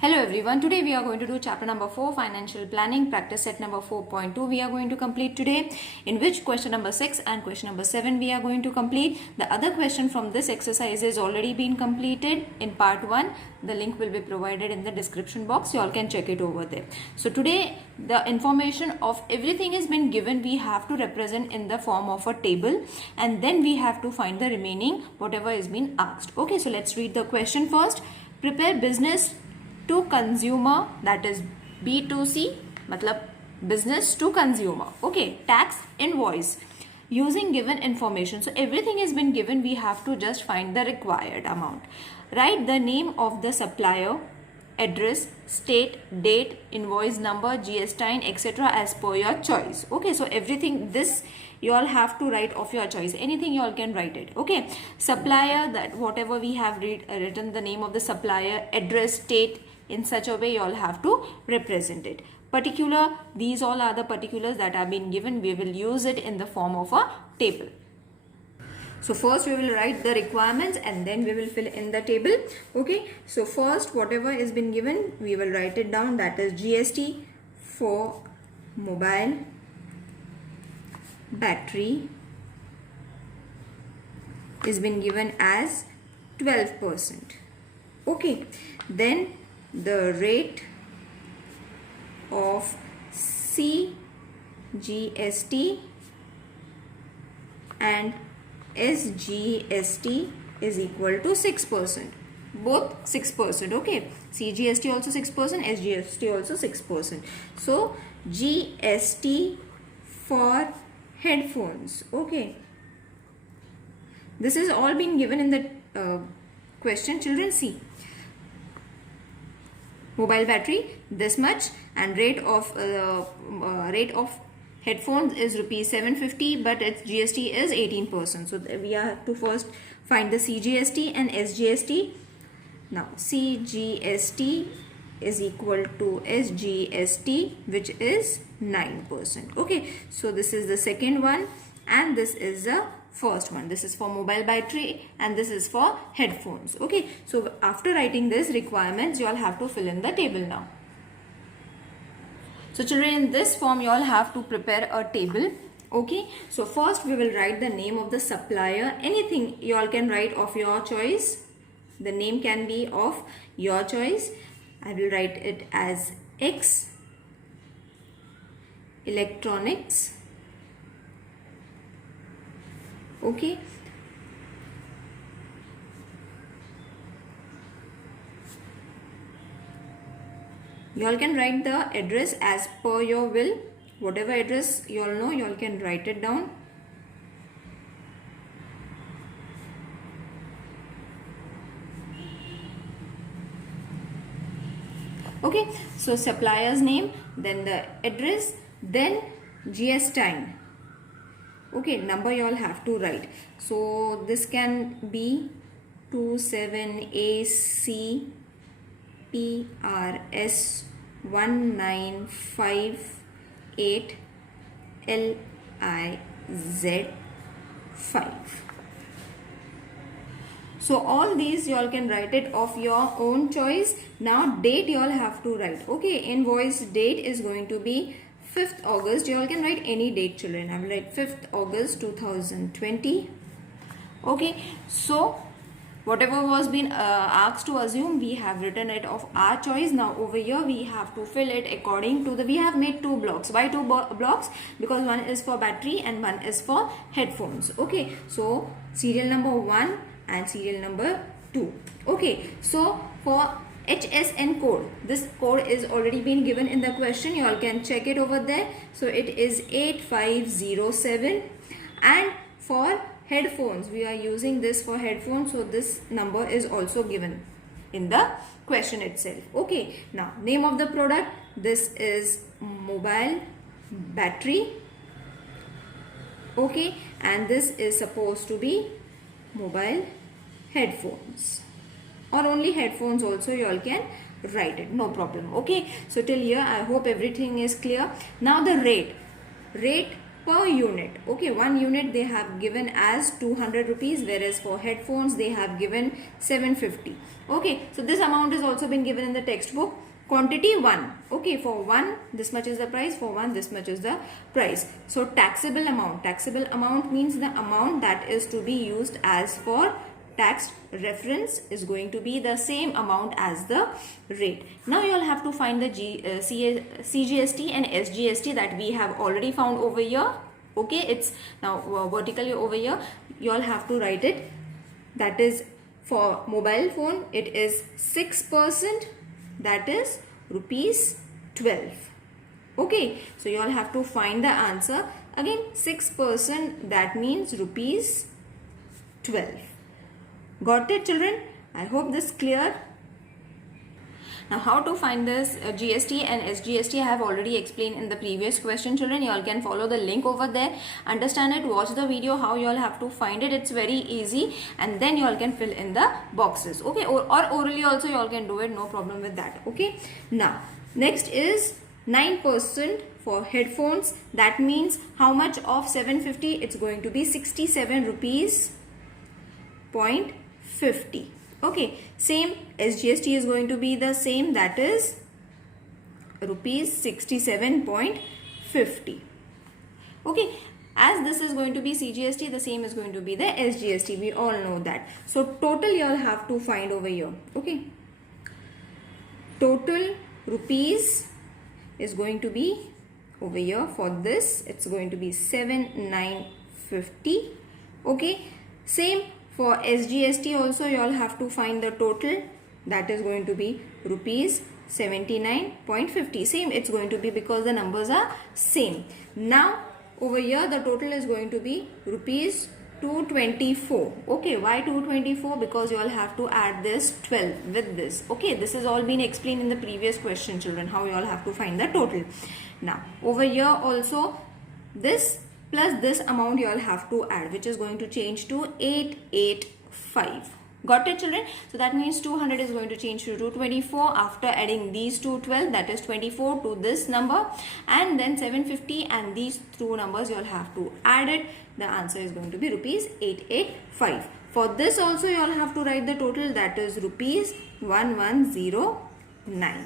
Hello everyone, today we are going to do chapter number 4, financial planning, practice set number 4.2 we are going to complete today, in which question number 6 and question number 7 we are going to complete. The other question from this exercise is already been completed in part 1. The link will be provided in the description box, you all can check it over there. So today the information of everything has been given, we have to represent in the form of a table and then we have to find the remaining whatever is been asked. Okay, so let's read the question first. Prepare business to consumer, that is B2C, matlab business to consumer. Okay, tax invoice using given information. So everything has been given, we have to just find the required amount. Write the name of the supplier, address, state, date, invoice number, GST, etc. as per your choice. Okay, so everything this you all have to write of your choice. Anything you all can write it. Okay, supplier, that whatever we have written the name of the supplier, address, state, in such a way you all have to represent it. Particular, these all are the particulars that have been given. We will use it in the form of a table. So first we will write the requirements and then we will fill in the table. Okay, so first whatever is been given we will write it down, that is GST for mobile battery is been given as 12%. Okay, then the rate of CGST and SGST is equal to 6%. Both 6%. Okay, CGST also 6%, SGST also 6%. So GST for headphones. Okay, this is all being given in the question. Children, see, mobile battery this much and rate of headphones is rupees 750, but its GST is 18%. So we have to first find the CGST and SGST. Now CGST is equal to SGST, which is 9%. Okay, so this is the second one and this is the first one. This is for mobile battery and this is for headphones. Okay, so after writing this requirements, you all have to fill in the table now. So children, in this form you all have to prepare a table. Okay, so first we will write the name of the supplier. Anything you all can write of your choice. The name can be of your choice. I will write it as X Electronics. Okay, you all can write the address as per your will. Whatever address you all know, you all can write it down. Okay, so supplier's name, then the address, then GST. Okay, number you all have to write. So this can be 27AC PRS1958 LIZ5. So all these you all can write it of your own choice. Now date you all have to write. Okay, invoice date is going to be 5th August. You all can write any date, children. I will write 5th August 2020. Okay, so whatever was been asked to assume, we have written it of our choice. Now over here we have to fill it according to the, we have made two blocks. Why two blocks? Because one is for battery and one is for headphones. Okay, so serial number 1 and serial number 2. Okay, so for HSN code, this code is already been given in the question. You all can check it over there. So it is 8507, and for headphones we are using this for headphones, so this number is also given in the question itself. Okay, now name of the product, this is mobile battery. Okay, and this is supposed to be mobile headphones, or only headphones also you all can write it, no problem. Okay, so till here I hope everything is clear. Now the rate per unit. Okay, 1 unit they have given as 200 rupees, whereas for headphones they have given 750. Okay, so this amount has also been given in the textbook. Quantity 1. Okay, for 1 this much is the price, for 1 this much is the price. So taxable amount means the amount that is to be used as for tax reference is going to be the same amount as the rate. Now you all have to find the CGST and SGST that we have already found over here. Okay, it's now vertically over here. You all have to write it. That is for mobile phone, it is 6%, that is rupees 12. Okay, so you all have to find the answer. Again, 6%, that means rupees 12. Got it, children? I hope this is clear. Now how to find this GST and SGST I have already explained in the previous question, children. You all can follow the link over there, understand it, watch the video how you all have to find it. It's very easy, and then you all can fill in the boxes. Okay, or orally also you all can do it, no problem with that. Okay, now next is 9% for headphones. That means how much of 750? It's going to be 67 rupees 0.50. Okay, same SGST is going to be the same, that is rupees 67.50. Okay, as this is going to be CGST, the same is going to be the SGST. We all know that. So total you all have to find over here. Okay, total rupees is going to be over here. For this it's going to be 7950. Okay, same for SGST also you all have to find the total, that is going to be rupees 79.50. Same it's going to be because the numbers are same. Now over here the total is going to be rupees 224. Okay, why 224? Because you all have to add this 12 with this. Okay, this has all been explained in the previous question, children, how you all have to find the total. Now over here also this plus this amount you all have to add, which is going to change to 885. Got it, children? So that means 200 is going to change to 224 after adding these 212, that is 24 to this number, and then 750 and these two numbers you all have to add it. The answer is going to be rupees 885. For this also you all have to write the total, that is rupees 1109.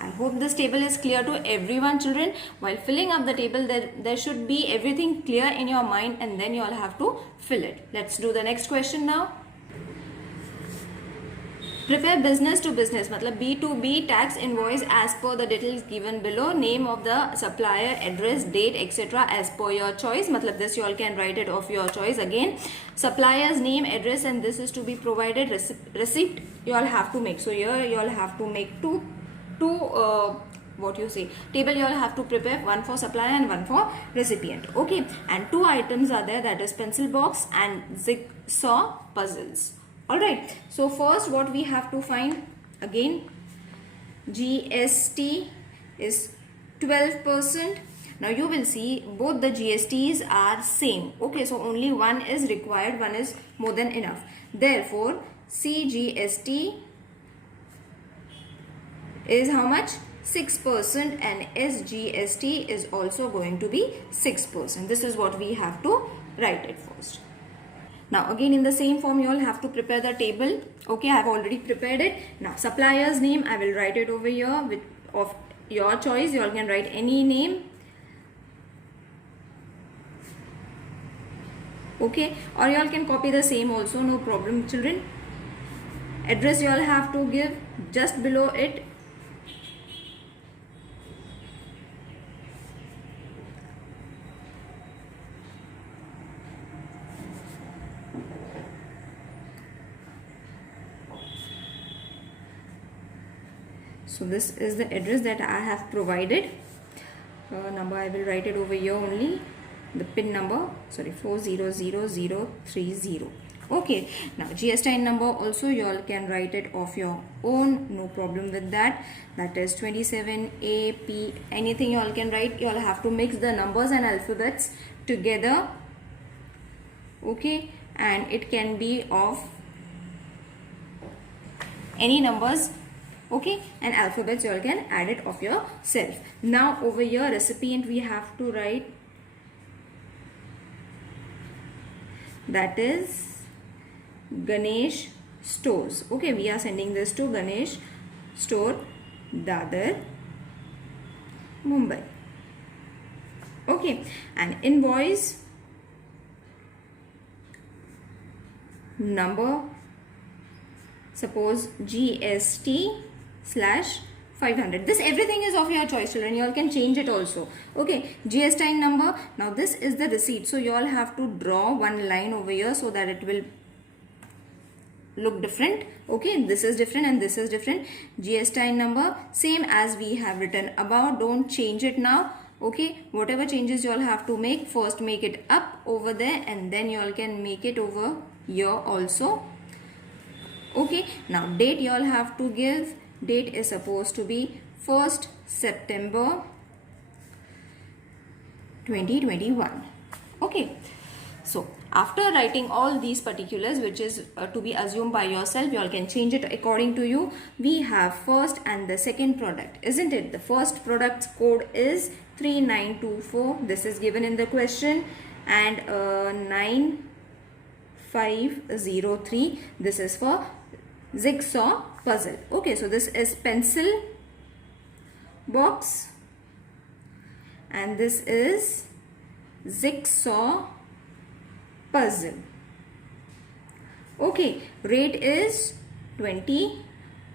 I hope this table is clear to everyone, children. While filling up the table, there should be everything clear in your mind, and then you all have to fill it. Let's do the next question now. Prepare business to business, matlab B2B tax invoice as per the details given below. Name of the supplier, address, date, etc. as per your choice. Matlab this you all can write it of your choice. Again, supplier's name, address, and this is to be provided. Receipt you all have to make. So here you all have to make two table you all have to prepare, one for supplier and one for recipient. Okay, and two items are there, that is pencil box and jigsaw puzzles. Alright, so first what we have to find, again GST is 12%. Now you will see both the GSTs are same. Okay, so only one is required, one is more than enough. Therefore CGST is how much? 6%, and SGST is also going to be 6%. This is what we have to write it first. Now again in the same form you all have to prepare the table. Okay, I have already prepared it. Now supplier's name I will write it over here with of your choice. You all can write any name. Okay, or you all can copy the same also, no problem, children. Address you all have to give just below it. So this is the address that I have provided. Number I will write it over here only. The pin number, sorry, 400030. Okay, now GSTIN number also you all can write it of your own, no problem with that. That is 27AP, anything you all can write. You all have to mix the numbers and alphabets together. Okay, and it can be of any numbers. Okay, and alphabets you all can add it of yourself. Now over here recipient we have to write that is Ganesh Stores. Okay, we are sending this to Ganesh Store, Dadar, Mumbai. Okay, and invoice number, suppose GST/500. This everything is of your choice, children. You all can change it also. Okay, GST number. Now this is the receipt, so you all have to draw one line over here so that it will look different. Okay, this is different and this is different. GST number, same as we have written above. Don't change it now. Okay, whatever changes you all have to make, first make it up over there and then you all can make it over here also. Okay, now date you all have to give. Date is supposed to be 1st September 2021. Okay, so after writing all these particulars, which is to be assumed by yourself, you all can change it according to you. We have first and the second product, isn't it? The first product's code is 3924. This is given in the question, and 9503. This is for jigsaw puzzle. Okay, so this is pencil box and this is jigsaw puzzle. Okay, rate is 20.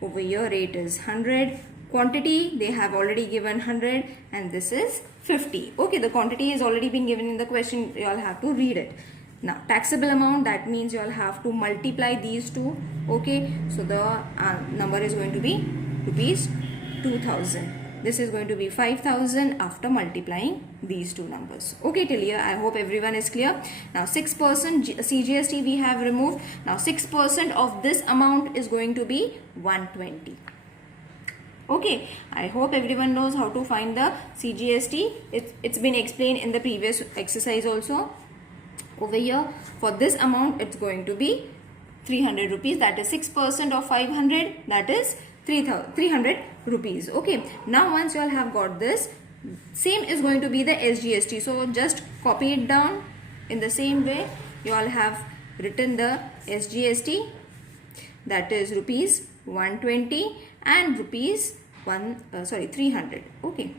Over here rate is 100. Quantity they have already given 100 and this is 50. Okay, the quantity has already been given in the question. You all have to read it. Now taxable amount, that means you all have to multiply these two. Okay, so the number is going to be rupees 2000. This is going to be 5000 after multiplying these two numbers. Okay, till here I hope everyone is clear. Now 6% CGST we have removed. Now 6% of this amount is going to be 120. Okay, I hope everyone knows how to find the CGST. It's been explained in the previous exercise also. Over here, for this amount, it's going to be 300 rupees. That is 6% of 500. That is 300 rupees. Okay, now once you all have got this, same is going to be the SGST. So just copy it down in the same way. You all have written the SGST. That is rupees 120 and rupees 300. Okay.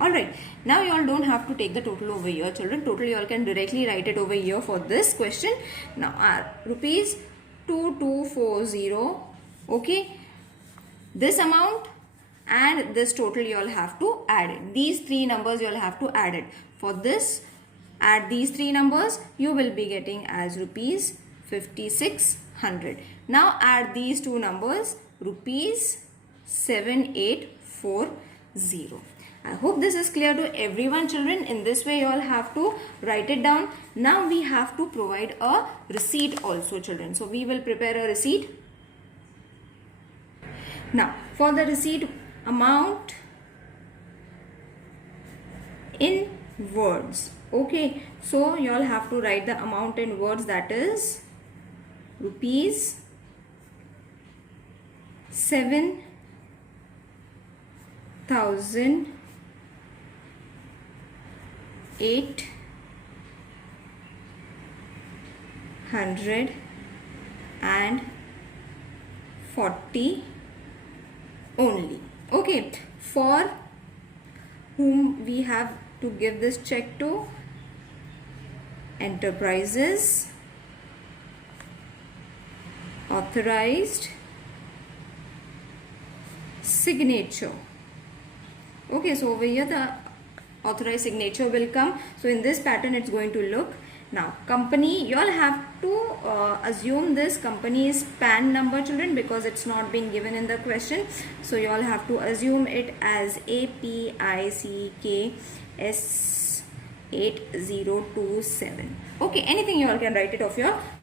Alright, now you all don't have to take the total over here, children. Total you all can directly write it over here for this question. Now rupees 2240. Okay, this amount and this total you all have to add it. These three numbers you all have to add it. For this, add these three numbers, you will be getting as rupees 5600. Now add these two numbers, rupees 7840. I hope this is clear to everyone, children. In this way you all have to write it down. Now we have to provide a receipt also, children. So we will prepare a receipt. Now for the receipt, amount in words. Okay, so you all have to write the amount in words, that is rupees 7,840 only. Okay, for whom we have to give this check to? Enterprises, authorized signature. Okay, so over here the authorized signature will come. So in this pattern it's going to look. Now company, you all have to assume this company is PAN number, children, because it's not been given in the question. So you all have to assume it as APICKS 8027. Okay, anything you all can write it of your